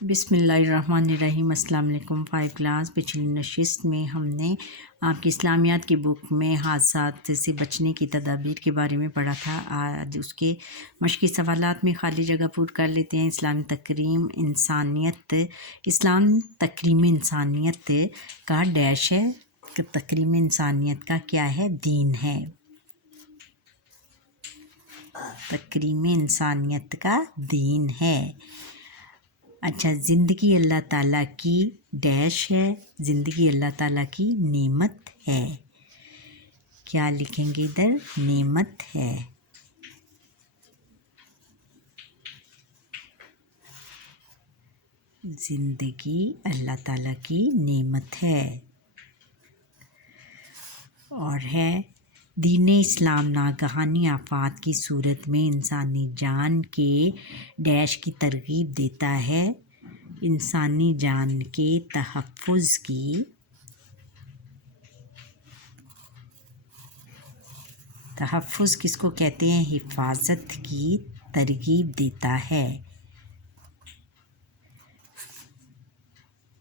بسم اللہ الرحمن الرحیم۔ السلام علیکم۔ 5 کلاس پچھلی نشست میں ہم نے آپ کی اسلامیات کی بک میں حادثات سے بچنے کی تدابیر کے بارے میں پڑھا تھا۔ آج اس کے مشقی سوالات میں خالی جگہ پور کر لیتے ہیں۔ اسلام تکریم انسانیت کا ڈیش ہے کہ تکریم انسانیت کا کیا ہے؟ دین ہے۔ تکریم انسانیت کا دین ہے۔ اچھا، زندگی اللہ تعالیٰ کی ڈیش ہے، زندگی اللہ تعالیٰ کی نعمت ہے۔ کیا لکھیں گے ادھر؟ نعمت ہے۔ زندگی اللہ تعالیٰ کی نعمت ہے۔ اور ہے دین اسلام ناگہانی آفات کی صورت میں انسانی جان کے ڈیش کی ترغیب دیتا ہے، انسانی جان کے تحفظ کی تحفظ کس کو کہتے ہیں؟ حفاظت کی ترغیب دیتا ہے۔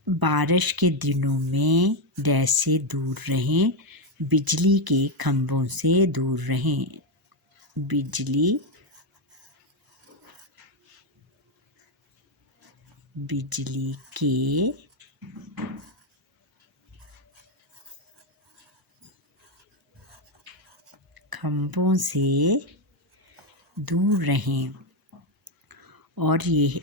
بارش کے دنوں میں ڈیش سے دور رہیں، بجلی کے کھمبوں سے دور رہیں۔ بجلی کے کھمبوں سے دور رہیں۔ اور یہ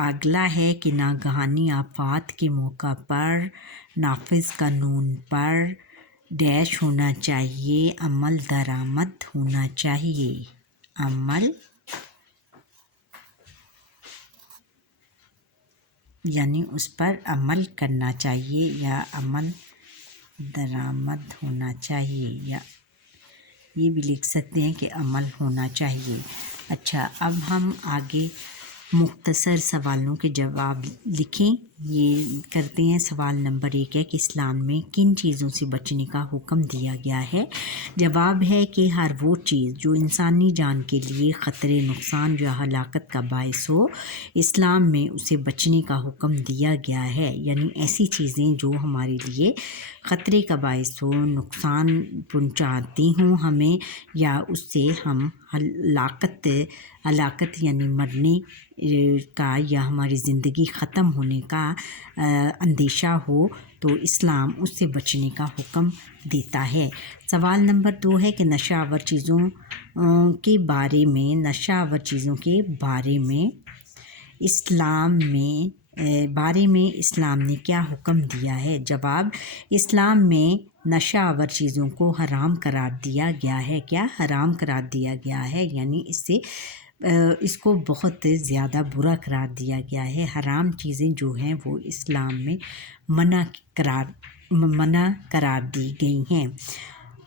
اگلا ہے کہ ناگہانی آفات کے موقع پر نافذ قانون پر ڈیش ہونا چاہیے، عمل درآمد ہونا چاہیے۔ عمل یعنی اس پر عمل کرنا چاہیے یا عمل درآمد ہونا چاہیے، یا یہ بھی لکھ سکتے ہیں کہ عمل ہونا چاہیے۔ اچھا، اب ہم آگے مختصر سوالوں کے جواب لکھیں۔ یہ کرتے ہیں۔ سوال نمبر 1 ہے کہ اسلام میں کن چیزوں سے بچنے کا حکم دیا گیا ہے؟ جواب ہے کہ ہر وہ چیز جو انسانی جان کے لیے خطرے، نقصان یا ہلاکت کا باعث ہو، اسلام میں اسے بچنے کا حکم دیا گیا ہے۔ یعنی ایسی چیزیں جو ہمارے لیے خطرے کا باعث ہو، نقصان پہنچاتی ہوں ہمیں، یا اس سے ہم ہلاکت یعنی مرنے کا یا ہماری زندگی ختم ہونے کا اندیشہ ہو، تو اسلام اس سے بچنے کا حکم دیتا ہے۔ سوال نمبر 2 ہے کہ نشہ آور چیزوں کے بارے میں اسلام نے کیا حکم دیا ہے؟ جواب، اسلام میں نشہ آور چیزوں کو حرام قرار دیا گیا ہے۔ کیا حرام قرار دیا گیا ہے؟ یعنی اس کو بہت زیادہ برا قرار دیا گیا ہے۔ حرام چیزیں جو ہیں وہ اسلام میں منع قرار دی گئی ہیں۔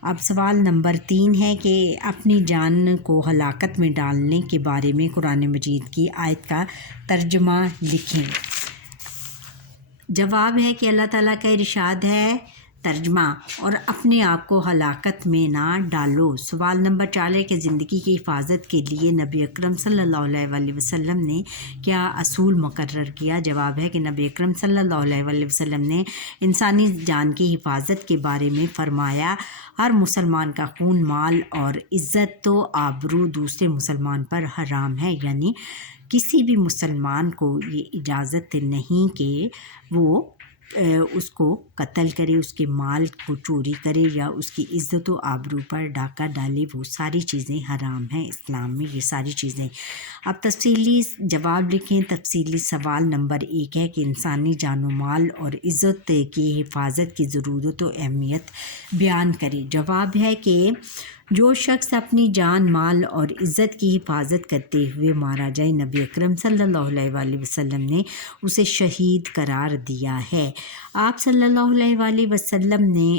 اب سوال نمبر 3 ہے کہ اپنی جان کو ہلاکت میں ڈالنے کے بارے میں قرآن مجید کی آیت کا ترجمہ لکھیں۔ جواب ہے کہ اللہ تعالیٰ کا ارشاد ہے، ترجمہ، اور اپنے آپ کو ہلاکت میں نہ ڈالو۔ سوال نمبر 4 ہے کہ زندگی کی حفاظت کے لیے نبی اکرم صلی اللہ علیہ وآلہ وسلم نے کیا اصول مقرر کیا؟ جواب ہے کہ نبی اکرم صلی اللہ علیہ وآلہ وسلم نے انسانی جان کی حفاظت کے بارے میں فرمایا، ہر مسلمان کا خون، مال اور عزت و آبرو دوسرے مسلمان پر حرام ہے۔ یعنی کسی بھی مسلمان کو یہ اجازت نہیں کہ وہ اس کو قتل کرے، اس کے مال کو چوری کرے یا اس کی عزت و آبرو پر ڈاکہ ڈالے۔ وہ ساری چیزیں حرام ہیں اسلام میں، یہ ساری چیزیں۔ اب تفصیلی جواب لکھیں۔ تفصیلی سوال نمبر 1 ہے کہ انسانی جان و مال اور عزت کی حفاظت کی ضرورت و اہمیت بیان کرے۔ جواب ہے کہ جو شخص اپنی جان، مال اور عزت کی حفاظت کرتے ہوئے مارا جائے، نبی اکرم صلی اللہ علیہ وآلہ وسلم نے اسے شہید قرار دیا ہے۔ آپ صلی اللہ علیہ وآلہ وسلم نے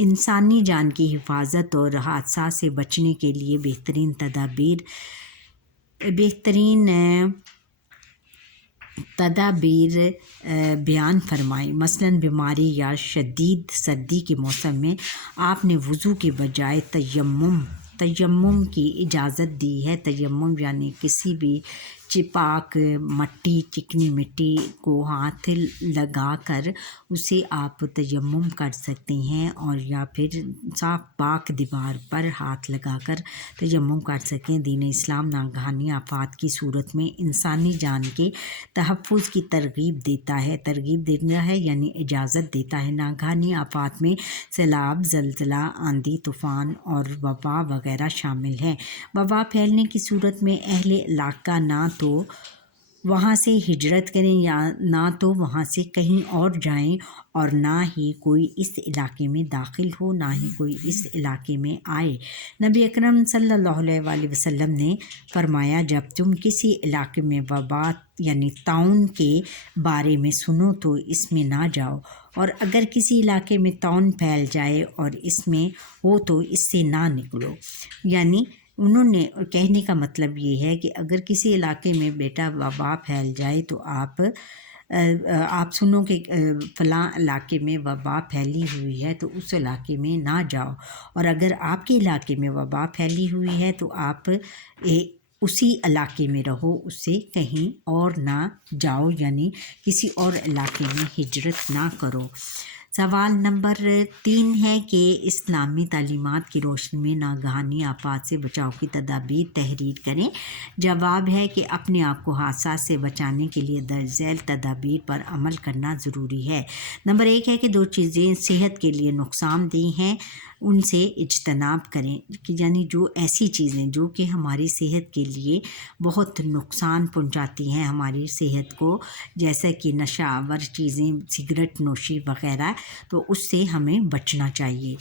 انسانی جان کی حفاظت اور حادثات سے بچنے کے لیے بہترین تدابیر بیان فرمائی۔ مثلاً بیماری یا شدید سردی کے موسم میں آپ نے وضو کے بجائے تیمم کی اجازت دی ہے۔ تیمم یعنی کسی بھی चिपाक मट्टी चिकनी मिट्टी को हाथ लगा कर उसे आप तयम्मुम कर सकते हैं, और या फिर साफ पाक दीवार पर हाथ लगाकर तयम्मुम कर सकें। दीन इस्लाम नागहानी आफात की सूरत में इंसानी जान के तहफ़्फ़ुज़ की तरगीब देता है यानी इजाज़त देता है। नागहानी आफात में सैलाब, ज़लज़ला, आंधी तूफ़ान और वबा वगैरह शामिल हैं। वबा फैलने की सूरत में अहले इलाका ना तो वहाँ से हिजरत करें या ना तो वहाँ से कहीं और जाएं, और ना ही कोई इस इलाके में दाखिल हो, ना ही कोई इस इलाके में आए। नबी अकरम सल्लल्लाहु अलैहि वसल्लम ने फरमाया, जब तुम किसी इलाके में वबा यानी ताउन के बारे में सुनो तो इसमें ना जाओ, और अगर किसी इलाके में ताउन फैल जाए और इसमें हो तो इससे ना निकलो। यानी उन्होंने कहने का मतलब ये है कि अगर किसी इलाके में बेटा वबा फैल जाए तो आप सुनो कि फ़लाँ इलाके में वबा फैली हुई है तो उस इलाके में ना जाओ, और अगर आपके इलाके में वबा फैली हुई है तो आप उसी इलाके में रहो, उससे कहीं और ना जाओ, यानी किसी और इलाके में हिजरत ना करो। सवाल नंबर 3 है कि इस्लामी तालीमात की रोशनी में नागहानी आफात से बचाव की तदाबीर तहरीर करें। जवाब है कि अपने आप को हादसा से बचाने के लिए दर्ज झैल तदाबीर पर अमल करना ज़रूरी है। नंबर 1 है कि 2 चीज़ें सेहत के लिए नुकसानदेह हैं उनसे इज्तनाब करें, कि यानी जो ऐसी चीज़ें जो कि हमारी सेहत के लिए बहुत नुकसान पहुंचाती हैं हमारी सेहत को, जैसे कि नशावर चीज़ें, सिगरेट नोशी वगैरह, तो उससे हमें बचना चाहिए।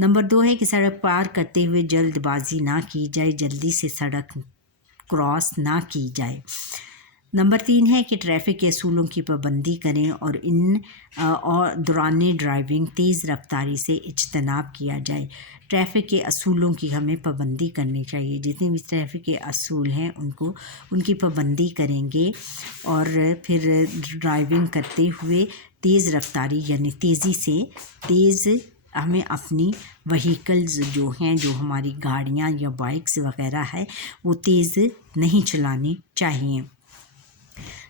नंबर 2 है कि सड़क पार करते हुए जल्दबाजी ना की जाए, जल्दी से सड़क क्रॉस ना की जाए। नंबर 3 है कि ट्रैफ़िक के असूलों की पाबंदी करें और दौरान ड्राइविंग तेज़ रफ्तारी से इज्तनाब किया जाए। ट्रैफ़िक के असूलों की हमें पाबंदी करनी चाहिए। जितने भी ट्रैफ़िक के असूल हैं उनकी पाबंदी करेंगे, और फिर ड्राइविंग करते हुए तेज़ रफ्तारी यानी तेज़ हमें अपनी व्हीकल्स जो हैं, जो हमारी गाड़ियाँ या बाइक्स वगैरह है, वो तेज़ नहीं चलानी चाहिए।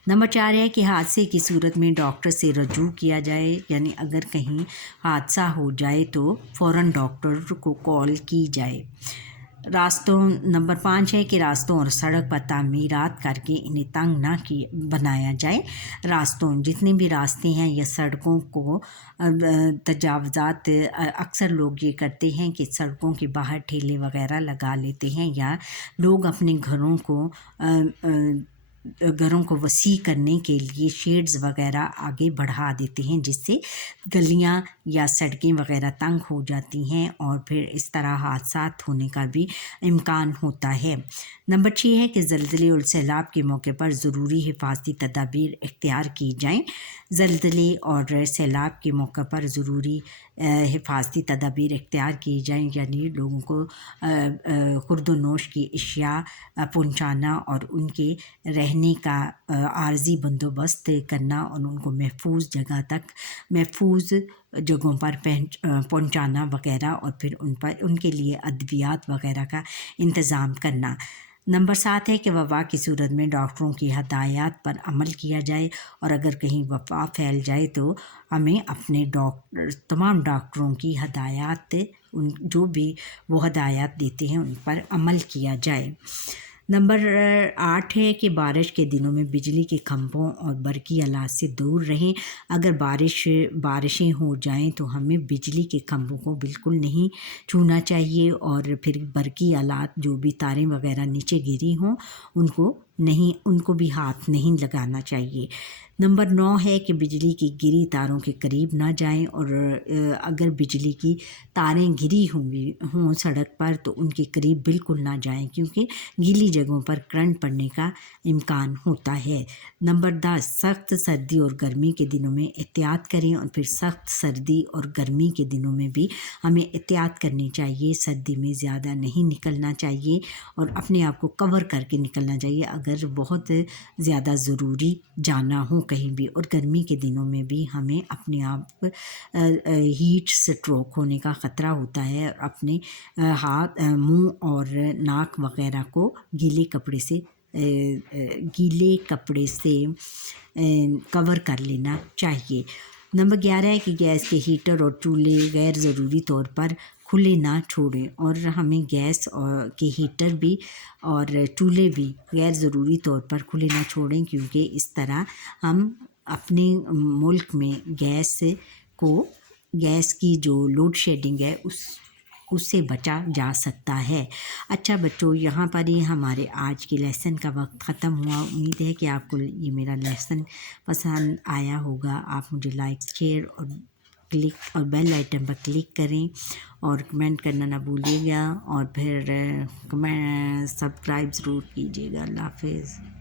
नंबर 4 है कि हादसे की सूरत में डॉक्टर से रजू किया जाए, यानी अगर कहीं हादसा हो जाए तो फ़ौरन डॉक्टर को कॉल की जाए। नंबर 5 है कि रास्तों और सड़क पर तामीरात करके इन्हें तंग ना बनाया जाए। जितने भी रास्ते हैं या सड़कों को तजावज़ात अक्सर लोग ये करते हैं कि सड़कों के बाहर ठेले वगैरह लगा लेते हैं, या लोग अपने घरों को वसी करने के लिए शेड्स वगैरह आगे बढ़ा देते हैं, जिससे गलियां या सड़कें वगैरह तंग हो जाती हैं और फिर इस तरह हादसा होने का भी इम्कान होता है। नंबर 6 है कि ज़लज़ले और सैलाब के मौके पर ज़रूरी हिफाजती तदाबीर इख्तियार की जाएँ। ज़लज़ले और सैलाब के मौके पर ज़रूरी हिफाजती तदाबीर इख्तियार की जाएँ, यानी लोगों को खुर्द-ओ-नोश की अशिया पहुँचाना और उनके रहने का आर्ज़ी बंदोबस्त करना और उनको महफूज जगहों पर पहुँचाना वगैरह, और फिर उनके लिए अद्वियात वगैरह का इंतज़ाम करना। नंबर 7 है कि वबा की सूरत में डॉक्टरों की हदायत पर अमल किया जाए, और अगर कहीं वबा फैल जाए तो हमें अपने तमाम डॉक्टरों की हदायत जो भी वो हदायत देते हैं उन पर अमल किया जाए। नंबर 8 है कि बारिश के दिनों में बिजली के खंभों और बरकी आलात से दूर रहें। अगर बारिशें हो जाएं तो हमें बिजली के खंभों को बिल्कुल नहीं छूना चाहिए, और फिर बरकी आलात जो भी तारें वगैरह नीचे गिरी हों उनको भी हाथ नहीं लगाना चाहिए। नंबर 9 है कि बिजली की गिरी तारों के करीब ना जाएं, और अगर बिजली की तारें गिरी हों सड़क पर तो उनके करीब बिल्कुल ना जाएं, क्योंकि गीली जगहों पर करंट पड़ने का इम्कान होता है। नंबर 10 सख्त सर्दी और गर्मी के दिनों में एहतियात करें, और फिर सख्त सर्दी और गर्मी के दिनों में भी हमें एहतियात करनी चाहिए। सर्दी में ज़्यादा नहीं निकलना चाहिए और अपने आप को कवर करके निकलना चाहिए अगर बहुत ज़्यादा ज़रूरी जाना हो कहीं भी। और गर्मी के दिनों में भी हमें अपने आप हीट स्ट्रोक होने का ख़तरा होता है, और अपने हाथ, मुंह और नाक वगैरह को गीले कपड़े से गीले कपड़े से कवर कर लेना चाहिए। नंबर 11 है कि गैस के हीटर और चूल्हे गैर ज़रूरी तौर पर खुले ना छोड़ें, और हमें गैस और के हीटर भी और चूल्हे भी गैर ज़रूरी तौर पर खुले ना छोड़ें, क्योंकि इस तरह हम अपने मुल्क में गैस की जो लोड शेडिंग है उससे बचा जा सकता है। अच्छा बच्चों, यहाँ पर ही हमारे आज के लेसन का वक्त ख़त्म हुआ। उम्मीद है कि आपको ये मेरा लेसन पसंद आया होगा। आप मुझे लाइक, शेयर और बेल आइटम पर क्लिक करें और कमेंट करना ना भूलिएगा, और फिर कमेंट सब्सक्राइब ज़रूर कीजिएगा। अल्लाह हाफ़िज़।